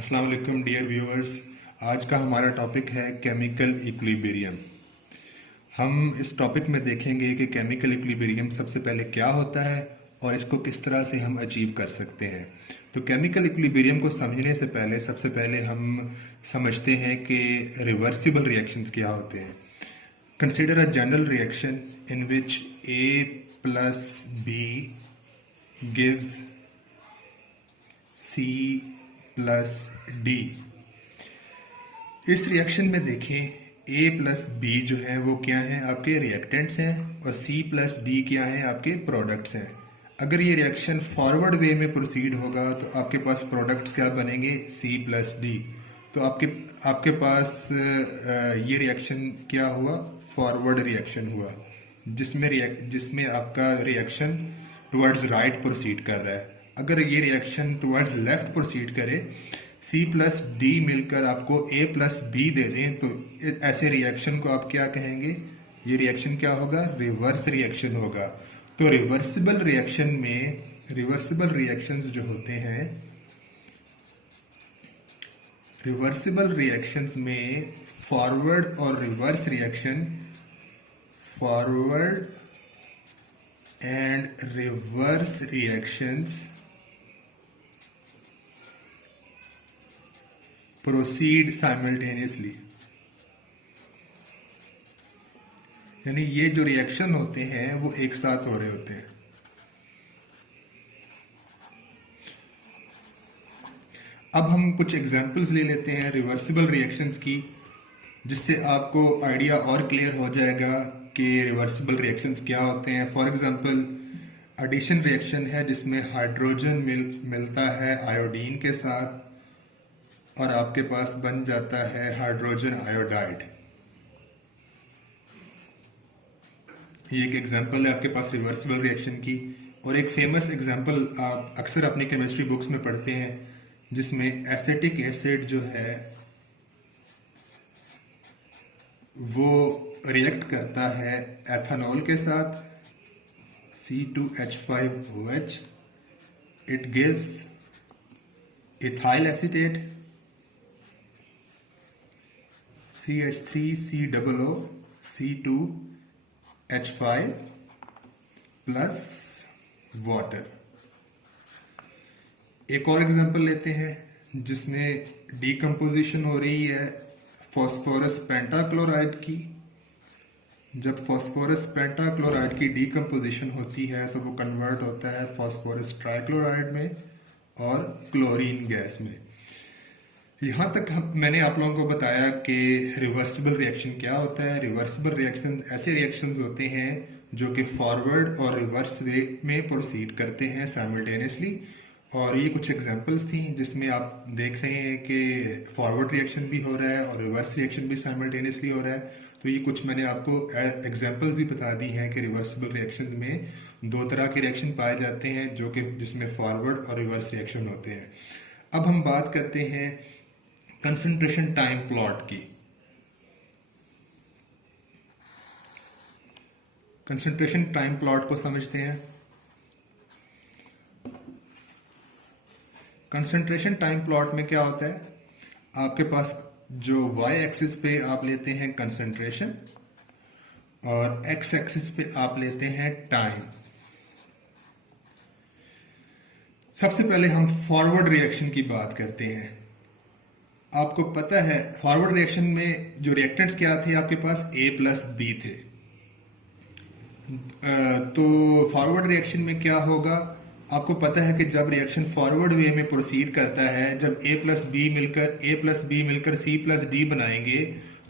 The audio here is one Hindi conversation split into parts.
अस्सलाम वालेकुम डियर व्यूअर्स। आज का हमारा टॉपिक है केमिकल इक्विलिब्रियम। हम इस टॉपिक में देखेंगे कि केमिकल इक्विलिब्रियम सबसे पहले क्या होता है और इसको किस तरह से हम अचीव कर सकते हैं। तो केमिकल इक्विलिब्रियम को समझने से पहले सबसे पहले हम समझते हैं कि रिवर्सिबल रिएक्शंस क्या होते हैं। Consider a general reaction in which A plus B gives C plus D. इस रिएक्शन में देखें ए प्लस बी जो है वो क्या है, आपके रिएक्टेंट्स हैं, और सी प्लस डी क्या है, आपके प्रोडक्ट्स हैं। अगर ये रिएक्शन फॉरवर्ड वे में प्रोसीड होगा तो आपके पास प्रोडक्ट्स क्या बनेंगे, सी प्लस डी। तो आपके आपके पास ये रिएक्शन क्या हुआ, फॉरवर्ड रिएक्शन हुआ, जिसमें आपका रिएक्शन टुवर्ड्स राइट प्रोसीड कर रहा है। अगर ये रिएक्शन टुवर्ड्स लेफ्ट प्रोसीड करे, सी प्लस डी मिलकर आपको ए प्लस बी दे दें, तो ऐसे रिएक्शन को आप क्या कहेंगे, ये रिएक्शन क्या होगा, रिवर्स रिएक्शन होगा। तो रिवर्सिबल रिएक्शन में, रिवर्सिबल रिएक्शंस जो होते हैं, रिवर्सिबल रिएक्शंस में फॉरवर्ड और reverse reaction, forward and reverse reactions proceed simultaneously. यानी ये जो रिएक्शन होते हैं वो एक साथ हो रहे होते हैं। अब हम कुछ एग्जांपल्स ले लेते हैं रिवर्सिबल रिएक्शंस की, जिससे आपको आइडिया और क्लियर हो जाएगा कि रिवर्सिबल रिएक्शंस क्या होते हैं। फॉर एग्जांपल, एडिशन रिएक्शन है जिसमें हाइड्रोजन मिलता है आयोडीन के साथ और आपके पास बन जाता है हाइड्रोजन आयोडाइड। ये एक एग्जांपल है आपके पास रिवर्सिबल रिएक्शन की। और एक फेमस एग्जांपल आप अक्सर अपनी केमिस्ट्री बुक्स में पढ़ते हैं, जिसमें एसिटिक एसिड जो है वो रिएक्ट करता है एथेनॉल के साथ, C2H5OH। It gives ethyl acetate, CH3COO C2H5 plus water. एक और एग्जांपल लेते हैं जिसमें डीकम्पोजिशन हो रही है फॉस्फोरस पेंटाक्लोराइड की। जब फॉस्फोरस पेंटाक्लोराइड की डीकम्पोजिशन होती है तो वो कन्वर्ट होता है फॉस्फोरस ट्राइक्लोराइड में और क्लोरीन गैस में। यहाँ तक मैंने आप लोगों को बताया कि रिवर्सिबल रिएक्शन क्या होता है। रिवर्सिबल रिएक्शन ऐसे रिएक्शंस होते हैं जो कि फॉरवर्ड और रिवर्स वे में प्रोसीड करते हैं साइमल्टेनियसली। और ये कुछ एग्जांपल्स थी जिसमें आप देख रहे हैं कि फॉरवर्ड रिएक्शन भी हो रहा है और रिवर्स रिएक्शन भी साइमल्टेनियसली हो रहा है। तो ये कुछ मैंने आपको एग्जांपल्स भी बता दी हैं कि रिवर्सिबल रिएक्शंस में दो तरह के रिएक्शन पाए जाते हैं, जो कि जिसमें फॉरवर्ड और रिवर्स रिएक्शन होते हैं। अब हम बात करते हैं कंसंट्रेशन टाइम प्लॉट की। कंसंट्रेशन टाइम प्लॉट को समझते हैं। कंसंट्रेशन टाइम प्लॉट में क्या होता है, आपके पास जो y एक्सिस पे आप लेते हैं कंसंट्रेशन और x एक्सिस पे आप लेते हैं टाइम। सबसे पहले हम फॉरवर्ड रिएक्शन की बात करते हैं। आपको पता है फॉरवर्ड रिएक्शन में जो रिएक्टेंट्स क्या थे, आपके पास A प्लस बी थे। तो फॉरवर्ड रिएक्शन में क्या होगा, आपको पता है कि जब रिएक्शन फॉरवर्ड वे में प्रोसीड करता है, जब A प्लस बी मिलकर C प्लस डी बनाएंगे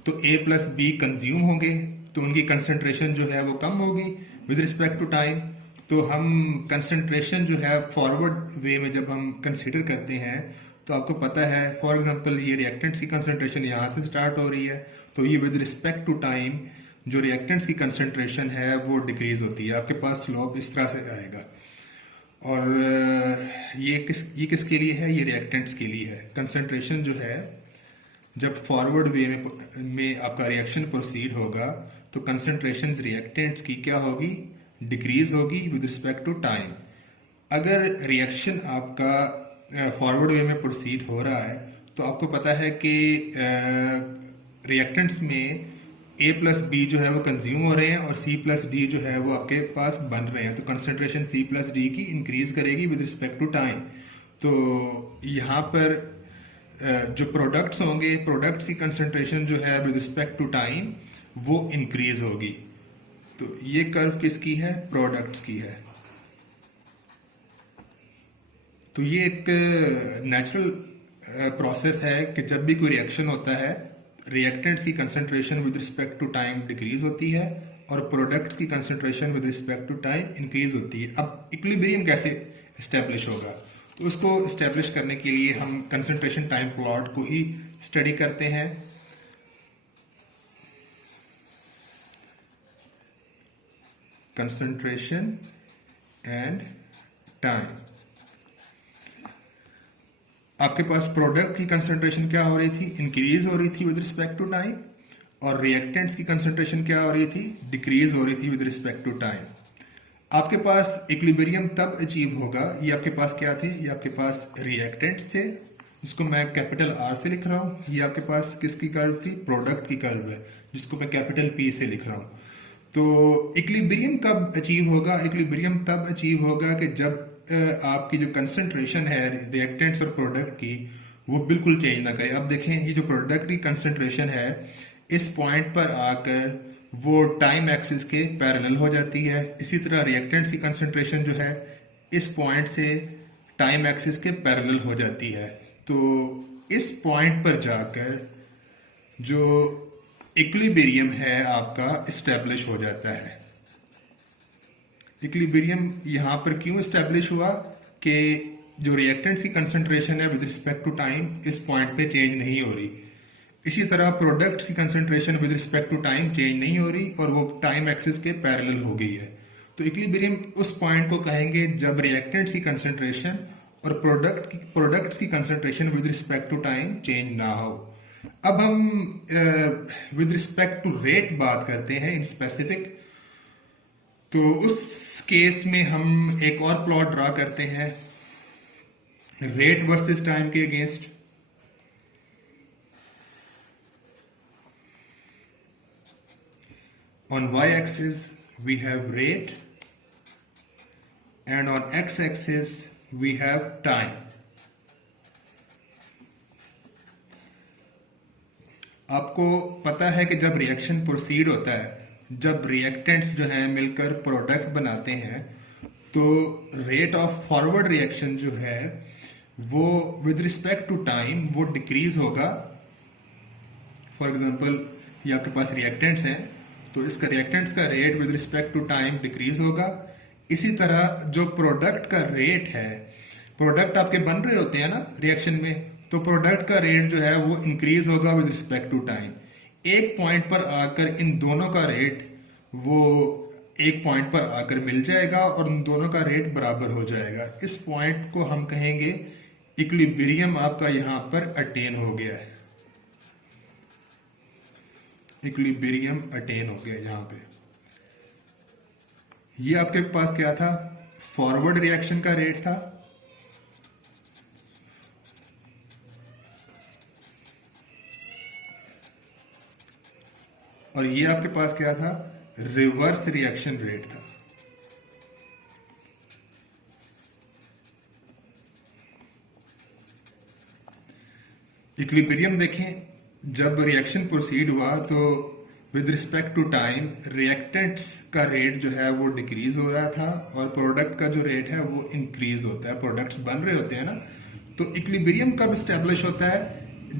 तो A प्लस बी कंज्यूम होंगे, तो उनकी कंसंट्रेशन जो है वो कम होगी विद रिस्पेक्ट टू टाइम। तो हम कंसंट्रेशन जो है फॉरवर्ड वे में जब हम कंसिडर करते हैं तो आपको पता है, फॉर एग्जांपल ये रिएक्टेंट्स की कंसंट्रेशन यहाँ से स्टार्ट हो रही है, तो ये विद रिस्पेक्ट टू टाइम जो रिएक्टेंट्स की कंसंट्रेशन है वो डिक्रीज होती है। आपके पास स्लोप इस तरह से आएगा। और ये किसके लिए है, ये रिएक्टेंट्स के लिए है। कंसंट्रेशन जो है जब फॉरवर्ड वे में आपका रिएक्शन प्रोसीड होगा तो कंसंट्रेशन रिएक्टेंट्स की क्या होगी, डिक्रीज होगी विद रिस्पेक्ट टू टाइम। अगर रिएक्शन आपका फॉरवर्ड वे में प्रोसीड हो रहा है तो आपको पता है कि रिएक्टेंट्स में A प्लस बी जो है वो कंज्यूम हो रहे हैं और C प्लस डी जो है वो आपके पास बन रहे हैं, तो कंसंट्रेशन C प्लस डी की इंक्रीज करेगी विद रिस्पेक्ट टू टाइम। तो यहाँ पर जो प्रोडक्ट्स होंगे, प्रोडक्ट्स की कंसंट्रेशन जो है विद रिस्पेक्ट टू टाइम वो इंक्रीज होगी। तो ये कर्व किसकी है? प्रोडक्ट्स की है। तो ये एक नेचुरल प्रोसेस है कि जब भी कोई रिएक्शन होता है, रिएक्टेंट्स की concentration with respect to time decrease होती है और प्रोडक्ट्स की concentration with respect to time increase होती है। अब इक्विलिब्रियम कैसे इस्टेब्लिश होगा? तो उसको इस्टेब्लिश करने के लिए हम कंसंट्रेशन टाइम प्लॉट को ही स्टडी करते हैं। Concentration and time. आपके पास प्रोडक्ट की कंसंट्रेशन क्या हो रही थी? इंक्रीज हो रही थी विद रिस्पेक्ट टू टाइम, और रिएक्टेंट्स की कंसंट्रेशन क्या हो रही थी? डिक्रीज हो रही थी विद रिस्पेक्ट टू टाइम। आपके पास इक्विलिब्रियम तब अचीव होगा, ये आपके पास क्या थे? ये आपके पास रिएक्टेंट्स थे, जिसको मैं कैपिटल आर से लिख रहा हूं। ये आपके पास किसकी कर्व थी? प्रोडक्ट की कर्व है, जिसको मैं कैपिटल पी से लिख रहा हूं। तो इक्विलिब्रियम कब अचीव होगा? इक्विलिब्रियम तब अचीव होगा कि जब आपकी जो कंसंट्रेशन है रिएक्टेंट्स और प्रोडक्ट की, वो बिल्कुल चेंज ना करे। अब देखें, ये जो प्रोडक्ट की कंसंट्रेशन है, इस पॉइंट पर आकर वो टाइम एक्सिस के पैरेलल हो जाती है। इसी तरह रिएक्टेंट्स की कंसंट्रेशन जो है, इस पॉइंट से टाइम एक्सिस के पैरेलल हो जाती है। तो इस पॉइंट पर जाकर जो इक्विलिब्रियम है आपका इस्टेब्लिश हो जाता है। इक्विलिब्रियम यहाँ पर क्यों इस्टेब्लिश हुआ? कि जो रिएक्टेंट्स की कंसंट्रेशन है विद रिस्पेक्ट टू टाइम इस पॉइंट पे चेंज नहीं हो रही। इसी तरह प्रोडक्ट्स की concentration with respect to time change नहीं हो रही और वो टाइम एक्सिस के पैरेलल हो गई है। तो इक्विलिब्रियम उस पॉइंट को कहेंगे जब रिएक्टेंट्स की कंसंट्रेशन और प्रोडक्ट्स की concentration with respect to time change ना हो। अब हम विद रिस्पेक्ट टू रेट बात करते हैं इन स्पेसिफिक। तो उस केस में हम एक और प्लॉट ड्रा करते हैं रेट वर्सेस टाइम के against. On y-axis we have rate and on x-axis we have time. आपको पता है कि जब रिएक्शन प्रोसीड होता है, जब रिएक्टेंट्स जो हैं मिलकर प्रोडक्ट बनाते हैं, तो रेट ऑफ फॉरवर्ड रिएक्शन जो है वो विद रिस्पेक्ट टू टाइम वो डिक्रीज होगा। फॉर एग्जांपल, ये आपके पास रिएक्टेंट्स हैं, तो इसका रिएक्टेंट्स का rate with respect to time decrease होगा। इसी तरह जो प्रोडक्ट का रेट है, प्रोडक्ट आपके बन रहे होते हैं ना रिएक्शन में, तो प्रोडक्ट का रेट जो है वो इंक्रीज होगा विद रिस्पेक्ट टू टाइम। एक पॉइंट पर आकर इन दोनों का रेट वो एक पॉइंट पर आकर मिल जाएगा और उन दोनों का रेट बराबर हो जाएगा। इस पॉइंट को हम कहेंगे इक्विलिब्रियम आपका यहां पर अटेन हो गया है। इक्विलिब्रियम अटेन हो गया यहां पे। ये आपके पास क्या था? फॉरवर्ड रिएक्शन का रेट था, और ये आपके पास क्या था? रिवर्स रिएक्शन रेट था। इक्विलिब्रियम देखें, जब रिएक्शन प्रोसीड हुआ तो with respect to time reactants का रेट जो है वो डिक्रीज हो रहा था और प्रोडक्ट का जो रेट है वो इंक्रीज होता है। प्रोडक्ट्स बन रहे होते हैं ना। तो इक्विलिब्रियम कब स्टैब्लिश होता है?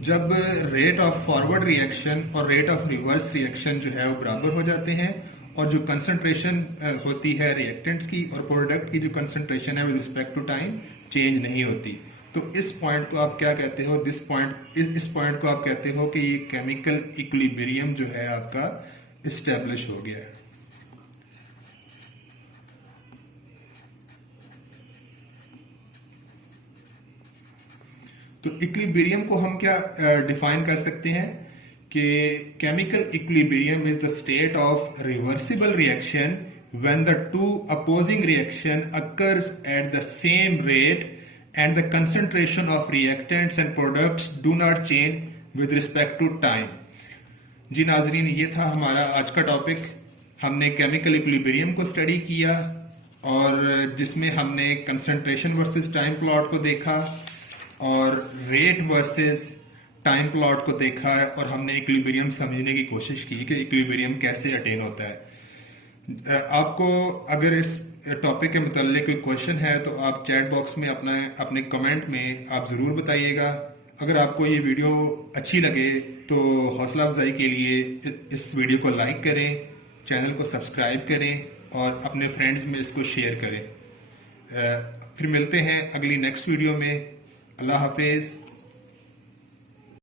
जब रेट ऑफ फॉरवर्ड रिएक्शन और रेट ऑफ रिवर्स रिएक्शन जो है वो बराबर हो जाते हैं और जो कंसंट्रेशन होती है रिएक्टेंट्स की और प्रोडक्ट की जो कंसंट्रेशन है with respect to time change नहीं होती। तो इस पॉइंट को आप क्या कहते हो? इस पॉइंट को आप कहते हो कि ये केमिकल इक्विलिब्रियम जो है आपका इस्टेब्लिश हो गया है। तो इक्विलिब्रियम को हम क्या डिफाइन कर सकते हैं कि chemical equilibrium is the state of reversible reaction when the two opposing reaction occurs at the same rate and the concentration of reactants and products do not change with respect to time. जी नाजरीन, ये था हमारा आज का टॉपिक। हमने केमिकल इक्विलिब्रियम को स्टडी किया और जिसमें हमने कंसंट्रेशन वर्सेस टाइम प्लॉट को देखा और रेट वर्सेस टाइम प्लॉट को देखा और हमने इक्विलिब्रियम समझने की कोशिश की कि इक्विलिब्रियम कैसे अटेन होता है। आपको अगर इस टॉपिक के मुताल्लिक कोई क्वेश्चन है तो आप चैट बॉक्स में अपने कमेंट में आप ज़रूर बताइएगा। अगर आपको ये वीडियो अच्छी लगे तो हौसला अफजाई के लिए इस वीडियो को लाइक करें, चैनल को सब्सक्राइब करें और अपने फ्रेंड्स में इसको शेयर करें। फिर मिलते हैं अगली नेक्स्ट वीडियो में। अल्लाह हाफिज़।